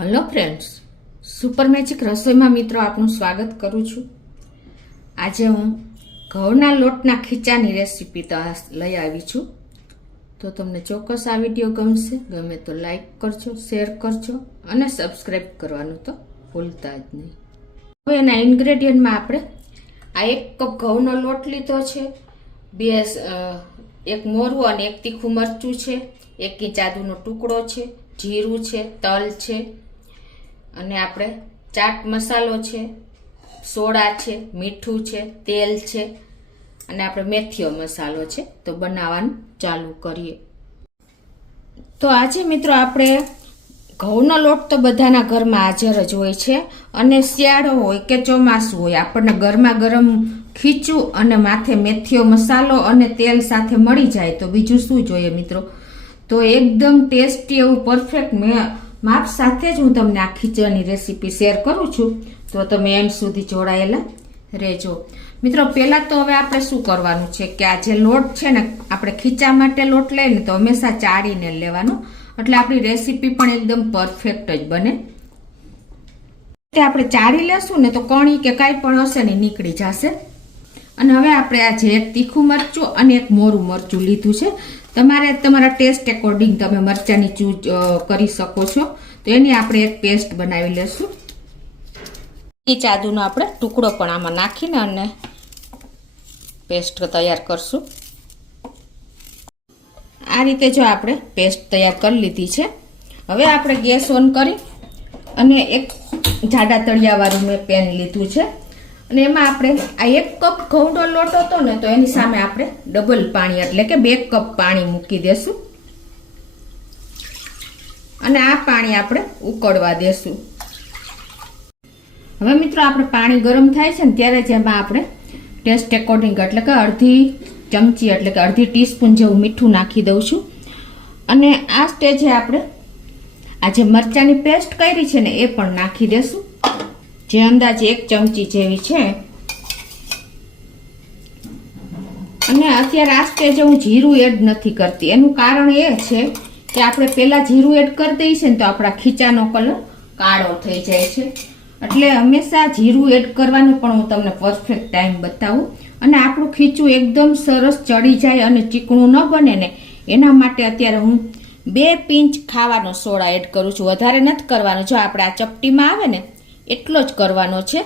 Hello friends, super magic રસોઈમાં મિત્રો આપનું સ્વાગત કરું છું। આજે હું ઘઉંના લોટના ખીચાની રેસીપી લઈ આવી છું। તો તમને ચોક્કસ આ વિડીયો ગમશે। ગમે તો લાઈક કરજો, શેર કરજો અને સબસ્ક્રાઈબ કરવાનું તો ભૂલતા જ નહીં। હવે એના ઇન્ગ્રેડિયન્ટમાં આપણે આ 1 કપ ઘઉંનો લોટ લીધો છે, એક મોરું અને એક તીખું મરચું છે, 1 ઇંચ આદુનો ટુકડો છે, જીરું છે, તલ છે અને આપણે ચાટ મસાલો છે, સોડા છે, મીઠું છે, તેલ છે અને આપણે મેથીઓ મસાલો છે। તો બનાવવાનું ચાલુ કરીએ। તો આજે મિત્રો આપણે ઘઉંનો લોટ તો બધાના ઘરમાં હાજર જ હોય છે અને શિયાળો હોય કે ચોમાસું હોય, આપણને ગરમા ગરમ ખીચું અને માથે મેથીઓ મસાલો અને તેલ સાથે મળી જાય તો બીજું શું જોઈએ મિત્રો। તો એકદમ ટેસ્ટી એવું પરફેક્ટ માપ સાથે જ હું તમને આ ખીચાની રેસીપી શેર કરું છું। તો તમે એમ સુધી જોડાયેલા રહેજો મિત્રો। પહેલાં તો હવે આપણે શું કરવાનું છે કે આ જે લોટ છે ને, આપણે ખીચા માટે લોટ લઈએ ને તો હંમેશા ચાળીને લેવાનો, એટલે આપણી રેસીપી પણ એકદમ પરફેક્ટ જ બને। તે આપણે ચાળી લેશું ને તો કણી કે કાંઈ પણ હશે ને નીકળી જશે। અને હવે આપણે આ જે એક તીખું મરચું અને એક મોરું મરચું લીધું છે, તમારે તમારા ટેસ્ટ એકોર્ડિંગ તમે મરચાંની ચૂઝ કરી શકો છો। તો એની આપણે એક પેસ્ટ બનાવી લેશું। ઇંચ આદુનો આપણે ટુકડો પણ આમાં નાખીને અને પેસ્ટ તૈયાર કરશું। આ રીતે જો આપણે પેસ્ટ તૈયાર કરી લીધી છે। હવે આપણે ગેસ ઓન કરી અને એક જાડા તળિયાવાળું મેં પેન લીધું છે અને એમાં આપણે આ 1 કપ ઘઉંનો લોટ હતો ને તો એની સામે આપણે ડબલ પાણી એટલે કે 2 કપ પાણી મૂકી દેશું અને આ પાણી આપણે ઉકળવા દેશું। હવે મિત્રો આપણે પાણી ગરમ થાય છે ને ત્યારે જ એમાં આપણે ટેસ્ટ એકોર્ડિંગ એટલે કે અડધી ચમચી એટલે કે અડધી ટીસ્પૂન જેવું મીઠું નાખી દઉં છું અને આ સ્ટેજે આપણે આ જે મરચાંની પેસ્ટ કરી છે ને એ પણ નાખી દેશું, જે અંદાજે 1 ચમચી જેવી છે। અને અત્યારે આ સ્ટેજે હું જીરું એડ નથી કરતી, એનું કારણ એ છે કે આપણે પહેલા જીરું એડ કરી દઈએ છીએ ને તો આપણા ખીચાનો કલર કાળો થઈ જાય છે, એટલે હંમેશા જીરું એડ કરવાનું પણ હું તમને પરફેક્ટ ટાઈમ બતાવું અને આપણું ખીચું એકદમ સરસ ચડી જાય અને ચીકણું ન બને ને એના માટે અત્યારે હું 2 પિંચ ખાવાનો સોડા એડ કરું છું, વધારે નથી કરવાનો। જો આપણે આ ચપટીમાં આવે ને એટલો જ કરવાનો છે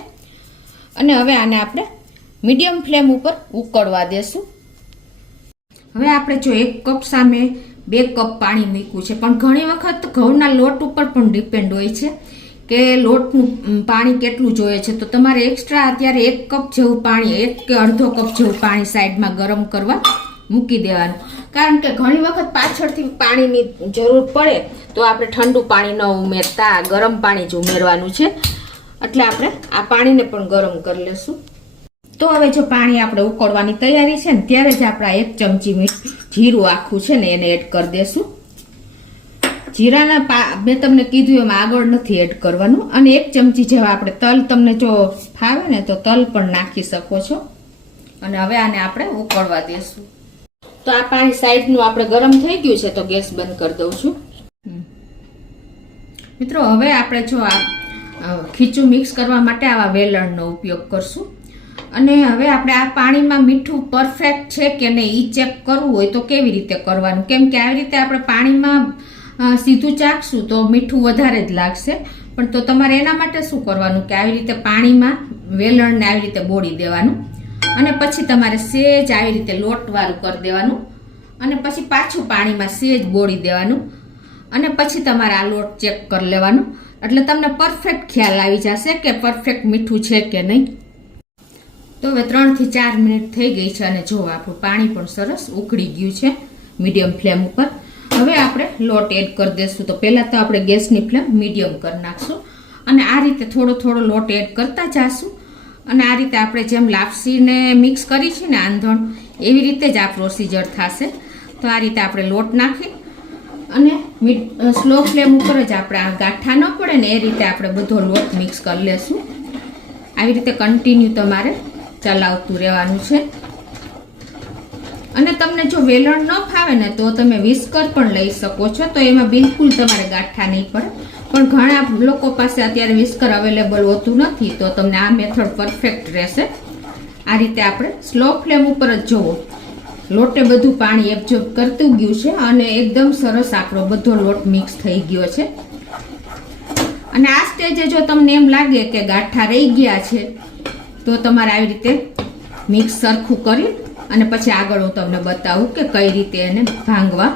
અને હવે આને આપણે મીડિયમ ફ્લેમ ઉપર ઉકળવા દેશું। હવે આપણે જો 1 કપ સામે 2 કપ પાણી મૂક્યું છે, પણ ઘણી વખત ઘઉંના લોટ ઉપર પણ ડિપેન્ડ હોય છે કે લોટનું પાણી કેટલું જોઈએ છે। તો તમારે એક્સ્ટ્રા અત્યારે 1 કપ જેવું પાણી, 1 કે અડધો કપ જેવું પાણી સાઈડમાં ગરમ કરવા મૂકી દેવાનું, કારણ કે ઘણી વખત પાછળથી પાણીની જરૂર પડે તો આપણે ઠંડુ પાણી ન ઉમેરતા ગરમ પાણી જ ઉમેરવાનું છે, એટલે આપણે આ પાણીને પણ ગરમ કરી લેશું। તો હવે જો પાણી આપણે ઉકળવાની તૈયારી છે ને ત્યારે જ આપણે 1 ચમચી જીરું આખું છે ને એને એડ કરી દેશું। જીરાના મેં તમને કીધું એમ આગળ નથી એડ કરવાનું અને 1 ચમચી જેવા આપણે તલ, તમને જો ફાવે ને તો તલ પણ નાખી શકો છો અને હવે આને આપણે ઉકળવા દેશું। તો આ પાણી સાઈડનું આપણે ગરમ થઈ ગયું છે તો ગેસ બંધ કરી દઉં છું મિત્રો। હવે આપણે જો આ ખીચું મિક્સ કરવા માટે આવા વેલણનો ઉપયોગ કરશું અને હવે આપણે આ પાણીમાં મીઠું પરફેક્ટ છે કે નહીં એ ચેક કરવું હોય તો કેવી રીતે કરવાનું, કેમ કે આવી રીતે આપણે પાણીમાં સીધું ચાખશું તો મીઠું વધારે જ લાગશે, પણ તો તમારે એના માટે શું કરવાનું કે આવી રીતે પાણીમાં વેલણને આવી રીતે બોળી દેવાનું અને પછી તમારે સેજ આવી રીતે લોટવાળું કરી દેવાનું અને પછી પાછું પાણીમાં સેજ બોળી દેવાનું અને પછી તમારે આ લોટ ચેક કરી લેવાનું, એટલે તમને પરફેક્ટ ખ્યાલ આવી જશે કે પરફેક્ટ મીઠું છે કે નહીં। તો હવે 3 થી 4 મિનિટ થઈ ગઈ છે અને જો આપણું પાણી પણ સરસ ઉકળી ગયું છે મીડિયમ ફ્લેમ ઉપર। હવે આપણે લોટ એડ કરી દઈશું। તો પહેલાં તો આપણે ગેસની ફ્લેમ મીડિયમ કરી નાખશું અને આ રીતે થોડો થોડો લોટ એડ કરતા જઈશું અને આ રીતે આપણે જેમ લાપસીને મિક્સ કરી છે ને આંધણ, એવી રીતે જ આ પ્રોસીજર થશે। તો આ રીતે આપણે લોટ નાખી અને સ્લો ફ્લેમ ઉપર જ આપણે આ ગાંઠા ન પડે ને એ રીતે આપણે બધો લોટ મિક્સ કરી લેશું। આવી રીતે કન્ટિન્યુ તમારે ચલાવતું રહેવાનું છે અને તમને જો વેલણ ન ફાવે ને તો તમે વિસ્કર પણ લઈ શકો છો, તો એમાં બિલકુલ તમારે ગાંઠા નહીં પડે. પણ ઘણા લોકો પાસે અત્યારે વિસ્કર અવેલેબલ હોતું નથી, તો તમને આ મેથડ પરફેક્ટ રહેશે. આ રીતે આપણે સ્લો ફ્લેમ ઉપર જ જોવો લોટે બધું પાણી એબ્ઝોર્બ કરતું ગયું છે અને એકદમ સરસ આપણો બધો લોટ મિક્સ થઈ ગયો છે. અને આ સ્ટેજે જો તમને એમ લાગે કે ગાંઠા રહી ગયા છે તો તમારે આવી રીતે મિક્સ સરખું કરી અને પછી આગળ હું તમને બતાવું કે કઈ રીતે એને ભાંગવા.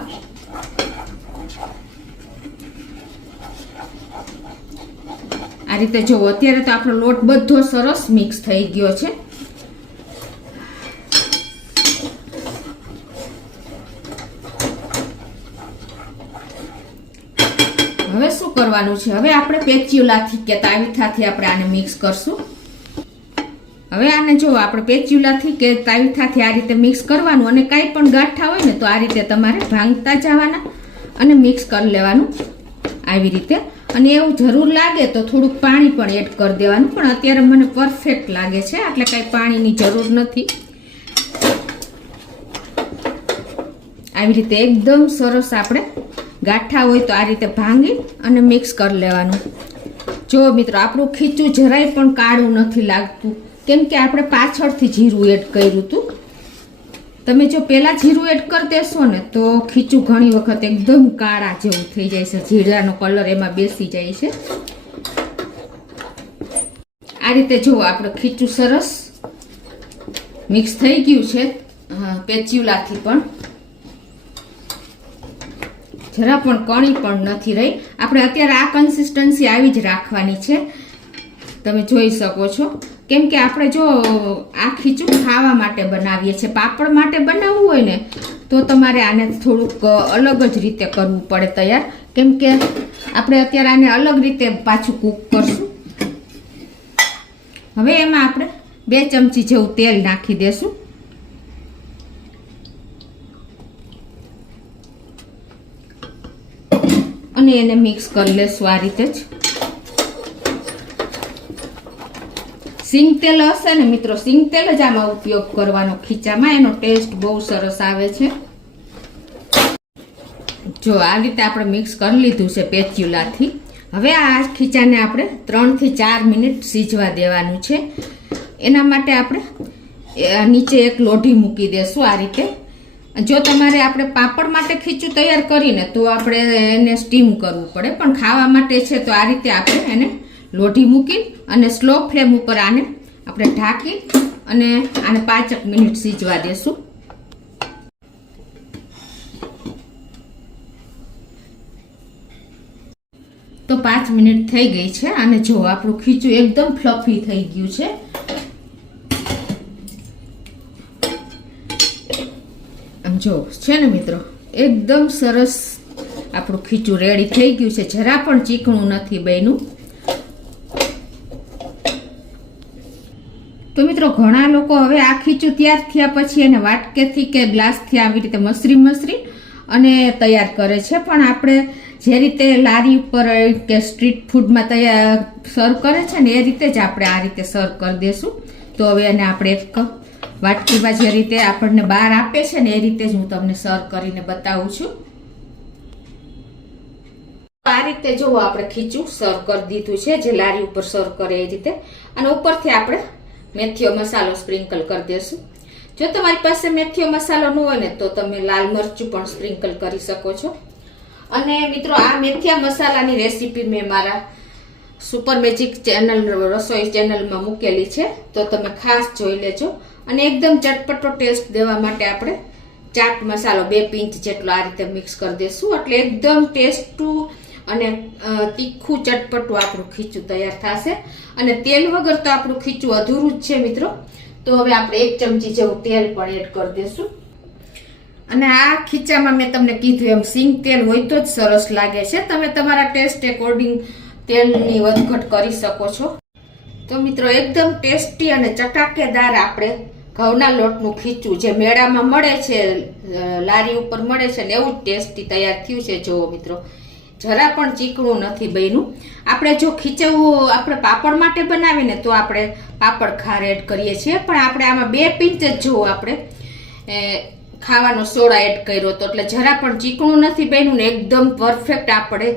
આ રીતે જો અત્યારે તો આપણો લોટ બધો સરસ મિક્સ થઈ ગયો છે. હવે શું કરવાનું છે, હવે આપણે પેચ્યુલાથી કે તાવીથાથી આપણે આને મિક્સ કરશું. હવે આને જો આપણે પેચ્યુલાથી કે તાવીથાથી આ રીતે મિક્સ કરવાનું અને કાંઈ પણ ગાંઠા હોય ને તો આ રીતે તમારે ભાંગતા જવાના અને મિક્સ કરી લેવાનું આવી રીતે. અને એવું જરૂર લાગે તો થોડુંક પાણી પણ એડ કરી દેવાનું, પણ અત્યારે મને પરફેક્ટ લાગે છે એટલે કાંઈ પાણીની જરૂર નથી. આવી રીતે એકદમ સરસ આપણે ગાંઠા હોય તો આ રીતે ભાંગી અને મિક્સ કરી લેવાનું. જો મિત્રો આપણું ખીચું જરાય પણ કાળું નથી લાગતું, કેમ કે આપણે પાછળથી જીરું એડ કર્યું હતું. તમે જો પહેલા જીરું એડ કરી દેશો ને તો ખીચું ઘણી વખત એકદમ કાળા જેવું થઈ જાય છે, જીરાનો કલર એમાં બેસી જાય છે. આ રીતે જો આપણે ખીચું સરસ મિક્સ થઈ ગયું છે પેચ્યુલાથી, પણ જરા પણ કણી પણ નથી રહી. આપણે અત્યારે આ કન્સિસ્ટન્સી આવી જ રાખવાની છે, તમે જોઈ શકો છો. કેમ કે આપણે જો આ ખીચું ખાવા માટે બનાવીએ છીએ, પાપડ માટે બનાવવું હોય ને તો તમારે આને થોડુંક અલગ જ રીતે કરવું પડે તૈયાર, કેમ કે આપણે અત્યારે આને અલગ રીતે પાછું કૂક કરશું. હવે એમાં આપણે 2 ચમચી જેવું તેલ નાખી દેશું. અને એને મિક્સ કરી લેશું આ રીતે જ. સિંગ તેલ હશે ને મિત્રો, સિંગ તેલ જ આમાં ઉપયોગ કરવાનો ખીચામાં, એનો ટેસ્ટ બહુ સરસ આવે છે. જો આ રીતે આપણે મિક્સ કરી લીધું છે પેચ્યુલાથી. હવે આ ખીચાને આપણે 3 થી 4 મિનિટ સીજવા દેવાનું છે. એના માટે આપણે નીચે એક લોઢી મૂકી દેશું આ રીતે. જો તમારે આપણે પાપડ માટે ખીચું તૈયાર કરીને તો આપણે એને સ્ટીમ કરવું પડે, પણ ખાવા માટે છે તો આ રીતે આપણે એને લોઢી મૂકી અને સ્લો ફ્લેમ ઉપર આને આપણે ઢાંકી અને આને 5 મિનિટ સીજવા દેશું. તો 5 મિનિટ થઈ ગઈ છે અને જો આપણું ખીચું એકદમ ફ્લફી થઈ ગયું છે. જો છે ને મિત્રો એકદમ સરસ આપણું ખીચું રેડી થઈ ગયું છે, જરા પણ ચીકણું નથી બન્યું. તો મિત્રો ઘણા લોકો હવે આ ખીચું તૈયાર થયા પછી એને વાટકેથી કે ગ્લાસથી આવી રીતે મસરી અને તૈયાર કરે છે, પણ આપણે જે રીતે લારી ઉપર કે સ્ટ્રીટ ફૂડમાં તૈયાર સર્વ કરે છે ને એ રીતે જ આપણે આ રીતે સર્વ કરી દઈશું. તો હવે એને આપણે એક વાટકીમાં જે રીતે આપણને બહાર આપે છે ને એ રીતે જ હું તમને સર્વ કરીને બતાવું છું. આ રીતે જો આપણે ખીચું સર્વ કરી દીધું છે, જે લારી ઉપર સર્વ કરે એ રીતે. અને ઉપરથી આપણે મેથીઓ મસાલો સ્પ્રિંકલ કરી દેશું. જો તમારી પાસે મેથીઓ મસાલો ન હોય ને તો તમે લાલ મરચું પણ સ્પ્રિંકલ કરી શકો છો. અને મિત્રો આ મેથીયા મસાલાની રેસીપી મેં મારા સુપર મેજિક ચેનલ રસોઈ ચેનલમાં મૂકેલી છે, તો તમે ખાસ જોઈ લેજો. અને એકદમ ચટપટો ટેસ્ટ દેવા માટે આપણે ચાટ મસાલો 2 પિંચ જેટલો આ રીતે મિક્સ કરી દેશું, એટલે એકદમ ટેસ્ટું અને તીખું ચટપટું આપણું ખીચું તૈયાર થશે. અને તેલ વગર તો આપણું ખીચું અધૂરું જ છે મિત્રો. તો હવે આપણે 1 ચમચી જેવું તેલ પણ એડ કરી દઈશું. અને આ ખીચામાં મેં તમને કીધું એમ સિંગ તેલ હોય તો જ સરસ લાગે છે, તમે તમારા ટેસ્ટ એકોર્ડિંગ તેલની વધઘટ કરી શકો છો. તો મિત્રો એકદમ ટેસ્ટી અને ચટાકેદાર આપણે ઘઉંના લોટનું ખીચું જે મેળામાં મળે છે, લારી ઉપર મળે છે ને એવું જ ટેસ્ટી તૈયાર થયું છે. જુઓ મિત્રો જરા પણ ચીકણું નથી બન્યું. આપણે જો ખીચવું આપણે પાપડ માટે બનાવીને તો આપણે પાપડ ખાર એડ કરીએ છીએ, પણ આપણે આમાં 2 પિંચ જ જો આપણે ખાવાનો સોડા એડ કર્યો હતો, એટલે જરા પણ ચીકણું નથી બન્યું ને એકદમ પરફેક્ટ આપણે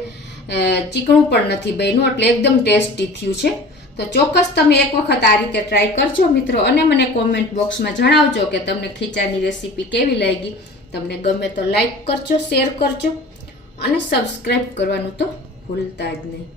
ચીકણું પણ નથી બન્યું, એટલે એકદમ ટેસ્ટી થયું છે. તો ચોક્કસ તમે એક વખત આ રીતે ટ્રાય કરજો મિત્રો, અને મને કોમેન્ટ બોક્સમાં જણાવજો કે તમને ખીચાની રેસીપી કેવી લાગી. તમને ગમે તો લાઈક કરજો, શેર કરજો અને સબસ્ક્રાઈબ કરવાનું તો ભૂલતા જ નહીં.